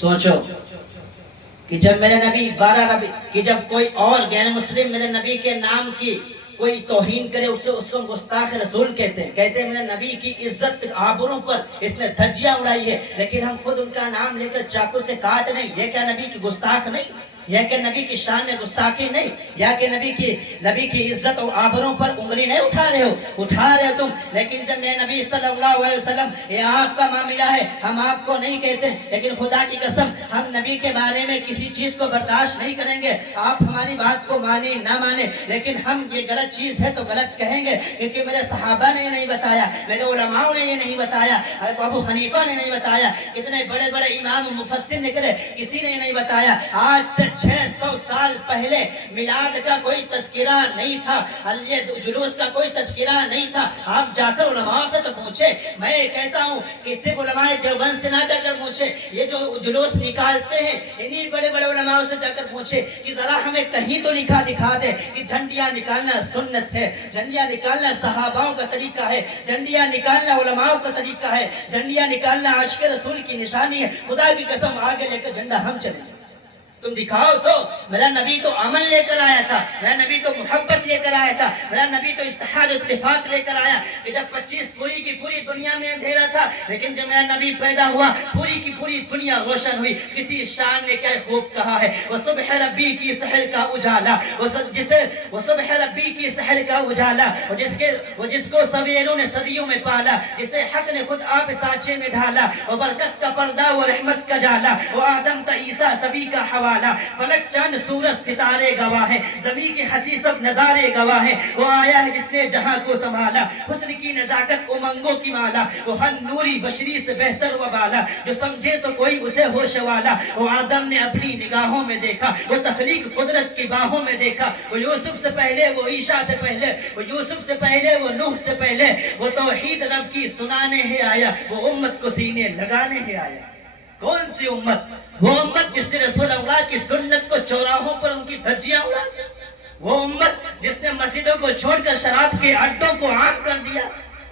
سوچو کہ جب میرے نبی 12 ربی کہ جب کوئی اور غیر مسلم میرے نبی کے نام کی کوئی توہین کرے اس کو گستاخ رسول کہتے ہیں میرے نبی کی عزت آبروں پر اس نے دھجیاں اڑائی ہے، لیکن ہم خود ان کا نام لے کر چاقو سے کاٹ نہیں، یہ کیا نبی کی گستاخ نہیں؟ یہ کہ نبی کی شان میں گستاخی نہیں؟ یا کہ نبی کی عزت اور آبروں پر انگلی نہیں اٹھا رہے ہو تم؟ لیکن جب میں نبی صلی اللہ علیہ وسلم یہ آپ کا معاملہ ہے، ہم آپ کو نہیں کہتے، لیکن خدا کی قسم ہم نبی کے بارے میں کسی چیز کو برداشت نہیں کریں گے، آپ ہماری بات کو مانیں نہ مانیں، لیکن ہم یہ غلط چیز ہے تو غلط کہیں گے، کیونکہ میرے صحابہ نے یہ نہیں بتایا، میرے علماء نے یہ نہیں بتایا، ابو حنیفہ نے نہیں بتایا، کتنے بڑے بڑے امام مفسر نکلے، کسی نے یہ نہیں بتایا۔ آج سے 600 سال پہلے میلاد کا کوئی تذکرہ نہیں تھا، جلوس کا کوئی تذکرہ نہیں تھا۔ آپ جا کر علماء سے تو پوچھے، میں کہتا ہوں کہ صرف علماء دیوبند سے نہ جا کر پوچھے، یہ جو جلوس نکالتے ہیں انہی بڑے بڑے علماء سے جا کر پوچھے کہ ذرا ہمیں کہیں تو دکھا دے کہ جھنڈیاں نکالنا سنت ہے، جھنڈیاں نکالنا صحاباؤں کا طریقہ ہے، جھنڈیاں نکالنا علماء کا طریقہ ہے، جھنڈیاں نکالنا عاشق رسول کی نشانی ہے۔ خدا کی قسم آگے لے کر جھنڈا ہم چلیں گے، تم دکھاؤ تو۔ میرا نبی تو امن لے کر آیا تھا، میرا نبی تو محبت لے کر آیا تھا، میرا نبی تو اتحاد اتفاق لے کر آیا کہ جب 25 پوری کی پوری دنیا میں اندھیرا تھا، لیکن جب میرا نبی پیدا ہوا پوری کی پوری دنیا روشن ہوئی۔ کسی شان نے کیا خوب کہا ہے، وہ صبح ربی کی سحر کا اجالا، وہ صبح ربی کی سحر کا اجالا، وہ جس کو سویروں نے صدیوں میں پالا، جسے حق نے خود آپ سانچے میں ڈھالا، وہ برکت کا پردہ وہ رحمت کا جالا، وہ آدم تا عیسیٰ سبھی کا حوالا، فلک چاند سورج ستارے گواہ ہیں، زمین کے ہنسی سب نظارے گواہ ہیں، وہ آیا ہے جس نے جہاں کو سنبھالا، حسن کی نزاکت امنگوں کی مالا، وہ ہر نوری بشری سے بہتر و بالا، جو سمجھے تو کوئی اسے ہوش والا، وہ آدم نے اپنی نگاہوں میں دیکھا، وہ تخلیق قدرت کی باہوں میں دیکھا، وہ یوسف سے پہلے، وہ عیسیٰ سے پہلے، وہ یوسف سے پہلے، وہ نوح سے پہلے، وہ توحید رب کی سنانے ہے آیا، وہ امت کو سینے لگانے ہے آیا۔ کون سی امت؟ وہ امت جس نے رسول اللہ کی سنت کو چوراہوں پر ان کی دھجیاں اڑا دی، وہ امت جس نے مسجدوں کو چھوڑ کر شراب کے اڈوں کو عام کر دیا،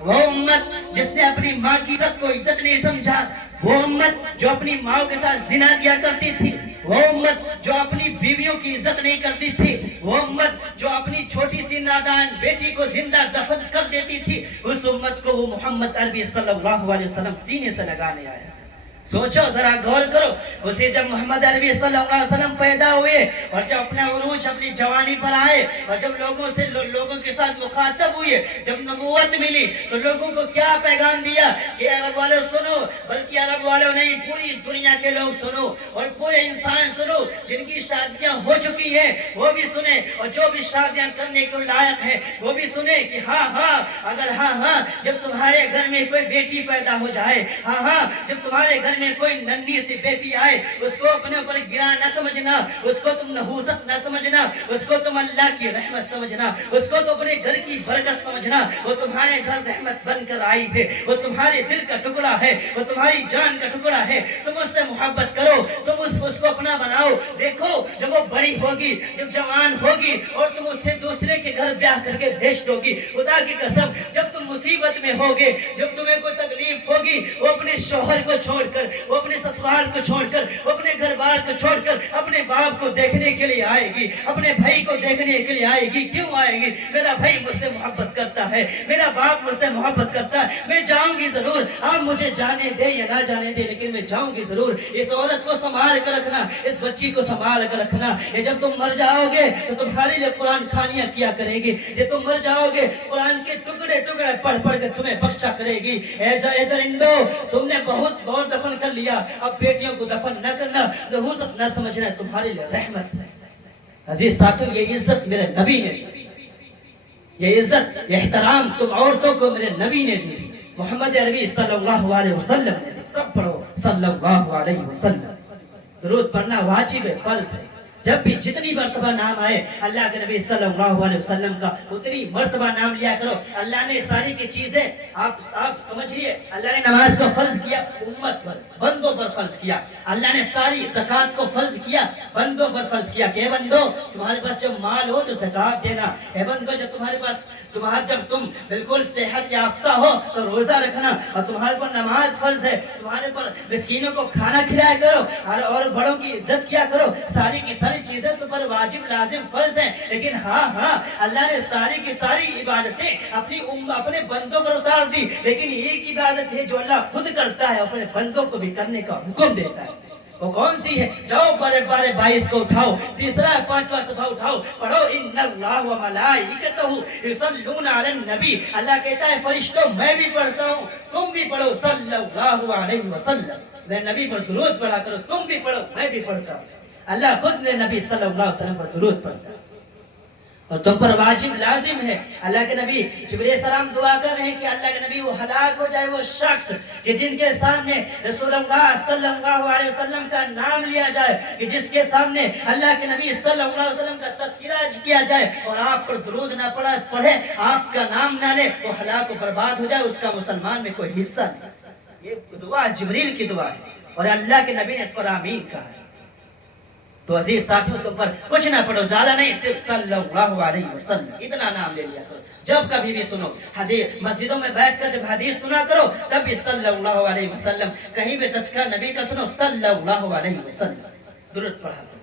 وہ امت جس نے اپنی ماں کی عزت کو عزت نہیں سمجھا، وہ امت جو اپنی ماں کے ساتھ زنا کیا کرتی تھی، وہ امت جو اپنی بیویوں کی عزت نہیں کرتی تھی، وہ امت جو اپنی چھوٹی سی نادان بیٹی کو زندہ دفن کر دیتی تھی، اس امت کو وہ محمد عربی صلی اللہ علیہ وسلم سینے سے لگانے آیا۔ سوچو ذرا غور کرو، اسے جب محمد عربی صلی اللہ علیہ وسلم پیدا ہوئے اور جب اپنا عروج اپنی جوانی پر آئے اور جب لوگوں کے ساتھ مخاطب ہوئے، جب نبوت ملی تو لوگوں کو کیا پیغام دیا کہ عرب والوں سنو، بلکہ عرب والوں نہیں پوری دنیا کے لوگ سنو اور پورے انسان سنو، جن کی شادیاں ہو چکی ہیں وہ بھی سنیں اور جو بھی شادیاں کرنے کے لائق ہیں وہ بھی سنیں کہ اگر جب تمہارے گھر میں کوئی بیٹی پیدا ہو جائے، جب تمہارے گھر میں کوئی ننھی سی بیٹی آئے، اس کو اپنے اوپر گرا نہ سمجھنا، اس کو تم نحوست نہ سمجھنا، اس کو تم اللہ کی رحمت سمجھنا، اس کو تو اپنے گھر کی برکت سمجھنا، وہ تمہارے گھر رحمت بن کر آئی ہے، وہ تمہارے دل کا ٹکڑا ہے، وہ تمہاری جان کا ٹکڑا ہے، تم اس سے محبت کرو، تم اس کو اپنا بناؤ۔ دیکھو جب وہ بڑی ہوگی، جب جوان ہوگی اور تم اسے دوسرے کے گھر بیاہ کر کے بھیج دو گی، خدا کی قسم جب تم مصیبت میں ہوگے، جب تمہیں کوئی تکلیف ہوگی، وہ اپنے شوہر کو چھوڑ کر، وہ اپنے سسرال کو چھوڑ کر، وہ اپنے گھر بار کو چھوڑ کر اپنے باپ کو دیکھنے کے لیے آئے گی، اپنے بھائی کو دیکھنے کے لیے آئے گی۔ کیوں آئے گی؟ میرا بھائی مجھ سے محبت کرتا ہے، میرا باپ مجھ سے محبت کرتا ہے، میں جاؤں گی ضرور، آپ مجھے جانے دیں یا نہ جانے دیں لیکن میں جاؤں گی ضرور۔ اس عورت کو سنبھال کر رکھنا، اس بچی کو سنبھال کر رکھنا، یہ جب تم مر جاؤ گے تو تمہارے لیے قرآن خوانیاں کیا کرے گی، یہ تم مر جاؤ گے قرآن کے ٹکڑے ٹکڑے پڑھ پڑھ کے تمہیں بخشا کرے گی۔ اے درندو، تم نے بہت دفن کر لیا، اب بیٹیوں کو دفن نہ کرنا، نحوست نہ سمجھنا، تمہارے لیے رحمت ہے۔ عزیز ساتھیو، یہ عزت میرے نبی نے دی، یہ عزت یہ احترام تم عورتوں کو میرے نبی نے دی، محمد عربی صلی اللہ علیہ وسلم نے دی۔ سب پڑھو صلی اللہ علیہ وسلم۔ درود پڑھنا واجب ہے، فرض ہے۔ جب بھی جتنی مرتبہ نام آئے اللہ کے نبی صلی اللہ علیہ وسلم کا اتنی مرتبہ نام لیا کرو۔ اللہ نے ساری کی چیزیں آپ سمجھئے، اللہ نے نماز کو فرض کیا امت پر، بندوں پر فرض کیا، اللہ نے ساری زکوٰۃ کو فرض کیا، بندوں پر فرض کیا کہ اے بندو تمہارے پاس جب مال ہو تو زکوٰۃ دینا، اے بندو جب تم بالکل صحت یافتہ ہو تو روزہ رکھنا، اور تمہارے پر نماز فرض ہے، تمہارے پر مسکینوں کو کھانا کھلایا کرو اور بڑوں کی عزت کیا کرو. ساری کی ساری چیزیں تو پر واجب لازم فرض ہیں, لیکن ہاں اللہ نے ساری کی ساری عبادتیں اپنے بندوں پر اتار دی, لیکن ایک عبادت ہے جو اللہ خود کرتا ہے, اپنے بندوں کو بھی کرنے کا حکم دیتا ہے. وہ کون سی ہے؟ جاؤ بارے 22 کو اٹھاؤ, تیسرا 5واں صفحہ اٹھاؤ, پڑھو ان اللہ و ملائکتہ یصلون علی النبی. اللہ کہتا ہے فرشتوں میں بھی پڑھتا ہوں, تم بھی پڑھو صلی اللہ علیہ وسلم. میں نبی پر درود پڑھا کرو, تم بھی پڑھو میں بھی پڑھتا ہوں. اللہ خود نے نبی صلی اللہ علیہ وسلم پر درود پڑھتا ہے اور تم پر واجب لازم ہے. اللہ کے نبی جبرائیل السلام دعا کر رہے ہیں کہ اللہ کے نبی وہ ہلاک ہو جائے وہ شخص کہ جن کے سامنے رسول اللہ صلی اللہ علیہ وسلم کا نام لیا جائے, کہ جس کے سامنے اللہ کے نبی صلی اللہ علیہ وسلم کا تذکرہ کیا جائے اور آپ پر درود نہ پڑھے, آپ کا نام نہ لے, وہ ہلاک و برباد ہو جائے, اس کا مسلمان میں کوئی حصہ نہیں. یہ دعا جبریل کی دعا ہے اور اللہ کے نبی نے اس پر آمین کہا ہے. تو عزیز ساتھیوں تم پر کچھ نہ پڑھو, زیادہ نہیں, صرف صلی اللہ علیہ وسلم اتنا نام لے لیا کرو. جب کبھی بھی سنو حدیث, مسجدوں میں بیٹھ کر جب حدیث سنا کرو تب بھی صلی اللہ علیہ وسلم, کہیں بھی تذکرہ نبی کا سنو صلی اللہ علیہ وسلم درود پڑھا کرو.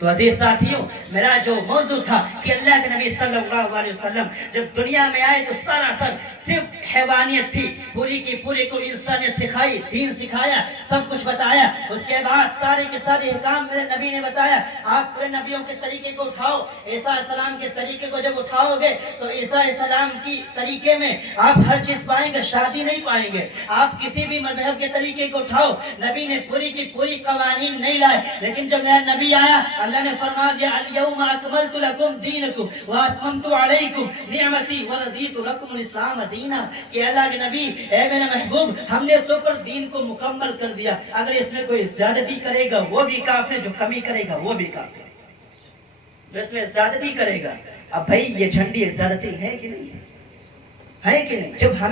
تو عزیز ساتھیوں میرا جو موضوع تھا کہ اللہ کے نبی صلی اللہ علیہ وسلم جب دنیا میں آئے تو سراسر صرف حیوانیت تھی, پوری کی پوری کو انسانیت سکھائی, دین سکھایا, سب کچھ بتایا. اس کے بعد سارے کے سارے احکام میرے نبی نے بتایا. آپ پورے نبیوں کے طریقے کو اٹھاؤ, عیسیٰ السلام کے طریقے کو جب اٹھاؤ گے تو عیسیٰ السلام کی طریقے میں آپ ہر چیز پائیں گے, شادی نہیں پائیں گے. آپ کسی بھی مذہب کے طریقے کو اٹھاؤ, نبی نے پوری کی پوری قوانین نہیں لائے, لیکن جب میرا نبی آیا اللہ نے فرما دیا الیوم اکملت لکم دینکم واتممت علیکم نعمتی ورضیت لکم الاسلام دینا. کہ اللہ کے نبی اے میرے محبوب ہم نے تو پر دین کو مکمل کر دیا, اگر اس میں کوئی زیادتی کرے گا وہ بھی کافر, جو کمی کرے گا وہ بھی کافر, جو اس میں زیادتی کرے گا. اب بھائی یہ جھنڈی زیادتی ہے کہ نہیں ہے کہ نہیں؟ جب ہمیں